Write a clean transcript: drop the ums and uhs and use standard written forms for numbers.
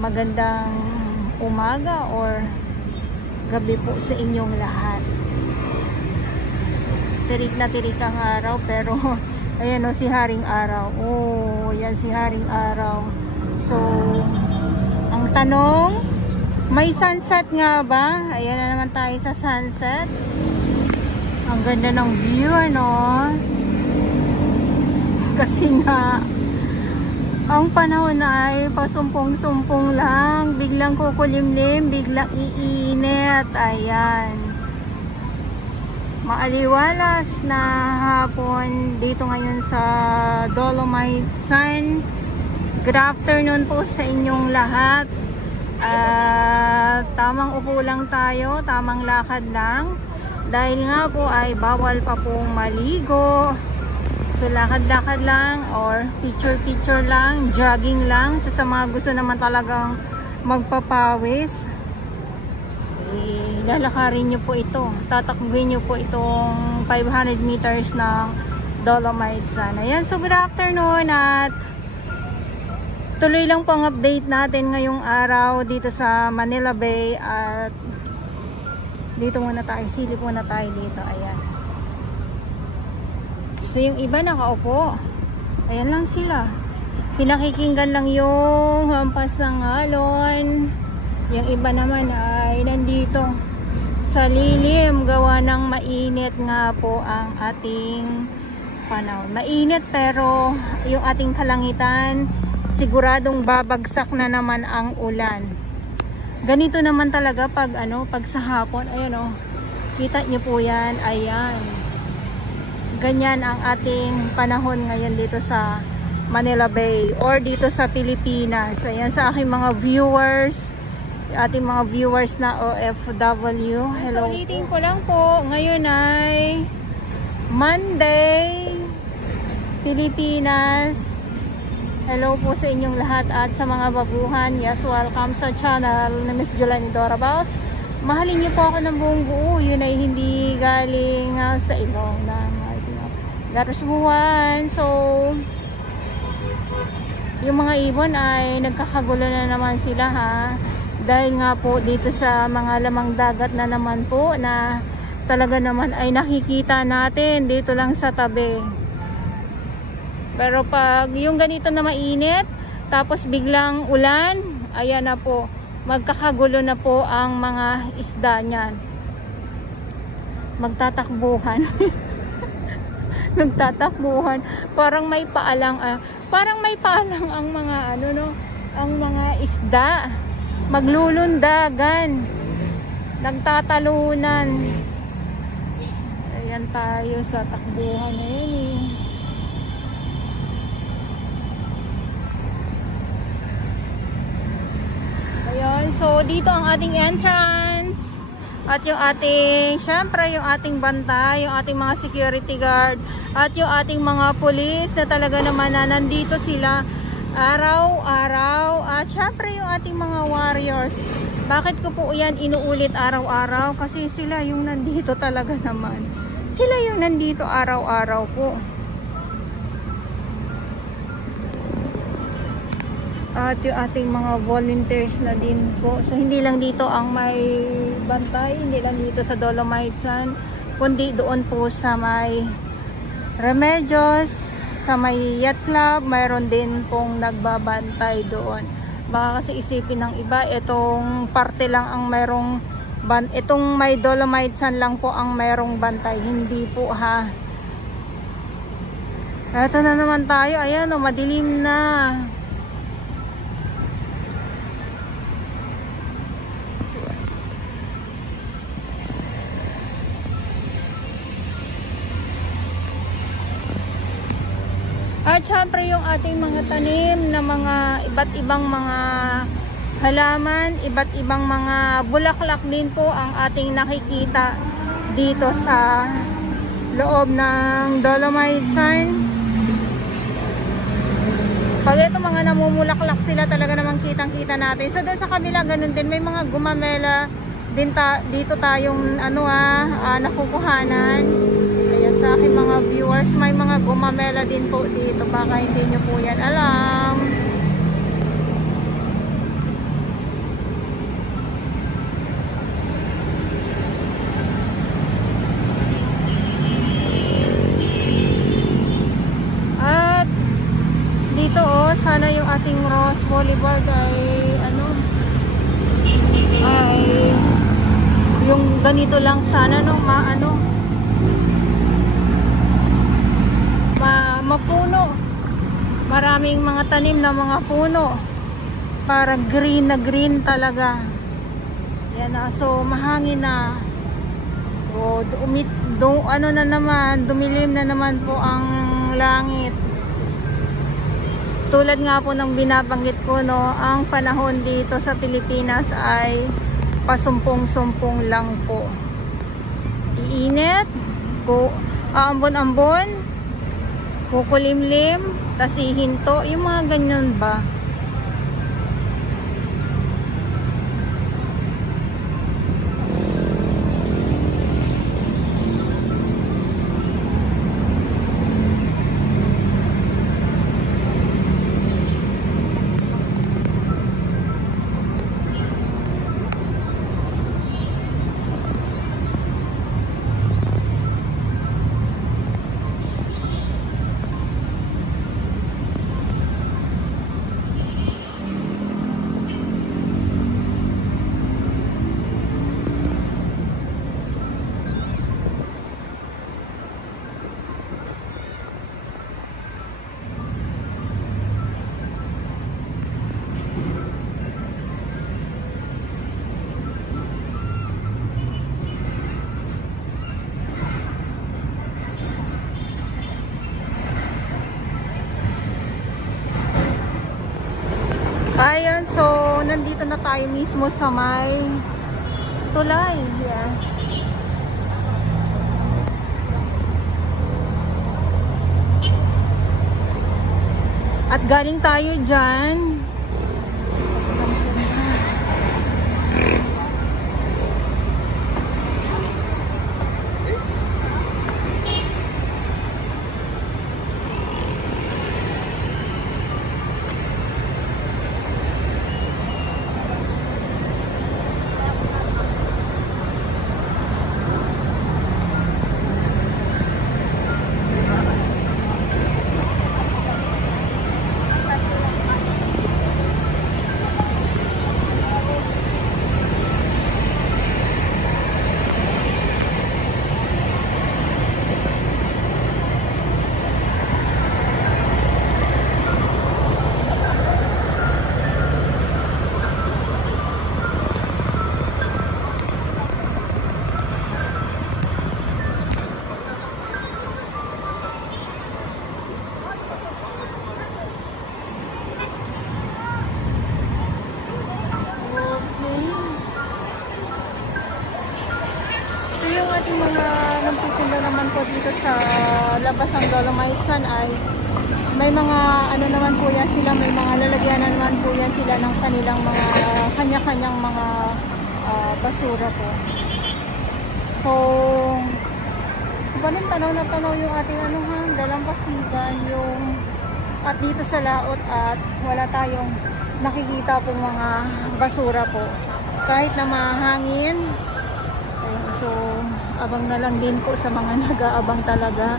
magandang umaga or gabi po sa inyong lahat. So, tirik na tirik ang araw, pero ayan o si Haring Araw. Oh, yan si Haring Araw. So, ang tanong, may sunset nga ba? Ayan na naman tayo sa sunset. Ang ganda ng view, ano? Kasi nga ang panahon ay pasumpong-sumpong lang, biglang kukulimlim, biglang iinit. Ayan, maaliwalas na hapon dito ngayon sa Dolomite Sun. Good afternoon po sa inyong lahat. Tamang upo lang tayo, tamang lakad lang, dahil nga po ay bawal pa pong maligo. So lakad-lakad lang or picture-picture lang, jogging lang. So sa mga gusto naman talagang magpapawis, lalakarin nyo po ito. Tatakbuhin nyo po itong 500 meters ng Dolomite Sun. Ayan, so good afternoon at tuloy lang po ang update natin ngayong araw dito sa Manila Bay. At dito muna tayo, silip muna tayo dito. Ayan. So yung iba nakaupo, ayan lang sila, pinakikinggan lang yung hampas ng alon. Yung iba naman ay nandito sa lilim, gawa ng mainit nga po ang ating panahon. Mainit, pero yung ating kalangitan siguradong babagsak na naman ang ulan. Ganito naman talaga pag pag sa hapon. Ayan o, kita nyo po yan. Ayan, ganyan ang ating panahon ngayon dito sa Manila Bay or dito sa Pilipinas. Ayan, sa aking mga viewers, ating mga viewers na OFW, hello. So, ulitin ko lang po, ngayon ay Monday, Pilipinas. Hello po sa inyong lahat at sa mga baguhan. Yes, welcome sa channel ni Miss Jolani Dorabaos. Mahalin niyo po ako ng buong buo. Yun ay hindi galing sa ilong ng garos buwan. So, yung mga ibon ay nagkakagulo na naman sila, ha. Dahil nga po dito sa mga lamang dagat na naman po na talaga naman ay nakikita natin dito lang sa tabi. Pero pag yung ganito na mainit, tapos biglang ulan, ayan na po, magkakagulo na po ang mga isda niyan. Magtatakbuhan. Nagtatakbuhan, parang may paalang ang mga ang mga isda, maglulundagan, nagtatalunan. Ayan tayo sa takbuhan ngayon eh. Ayan, so dito ang ating entrance. At yung ating, syempre yung ating bantay, yung ating mga security guard, at yung ating mga pulis na talaga naman na nandito sila araw-araw. At syempre yung ating mga warriors. Bakit ko po yan inuulit araw-araw? Kasi sila yung nandito talaga naman. Sila yung nandito araw-araw po. At yung ating mga volunteers na din po. So hindi lang dito ang may bantay, hindi lang dito sa Dolomite Sun, kundi doon po sa may Remedios, sa may Yacht Club, mayroon din pong nagbabantay doon. Baka kasi isipin ng iba, itong parte lang ang mayroong itong may Dolomite Sun lang po ang mayroong bantay. Hindi po, ha. Eto na naman tayo, ayan o, madilim na. At syempre yung ating mga tanim na mga iba't ibang mga halaman, iba't ibang mga bulaklak din po ang ating nakikita dito sa loob ng Dolomite Sun. Pag ito mga namumulaklak sila, talaga namang kitang-kita natin. So doon sa kabila, ganun din, may mga gumamela din dito tayong nakukuhanan. Ayan, sa aking mga viewers, may mga gumamela din po dito. Baka hindi nyo po yan alam. yung ating Ross Boulevard ay ano, ay yung ganito lang sana, no, mapuno. Maraming mga tanim na mga puno para green na green talaga. Yan na, so mahangin na. O, ano na naman, dumilim na naman po ang langit. Tulad nga po ng binabanggit ko, no, ang panahon dito sa Pilipinas ay pasumpong-sumpong lang po. Iinit, aambon-ambon, kukulimlim, tas ihinto, yung mga ganyan ba. Ayan, so nandito na tayo mismo sa may tulay. Yes. At galing tayo dyan. Ating mga nagtitinda naman po dito sa labas ng Dolomitesan ay may mga ano naman po yan sila, may mga lalagyan naman po yan sila ng kanilang mga kanya-kanyang mga basura po. So ganun, tanaw na tanaw yung ating ano, dalampasigan yung at dito sa laot at wala tayong nakikita po mga basura po kahit na mahangin. So abang na lang din po sa mga nag-aabang talaga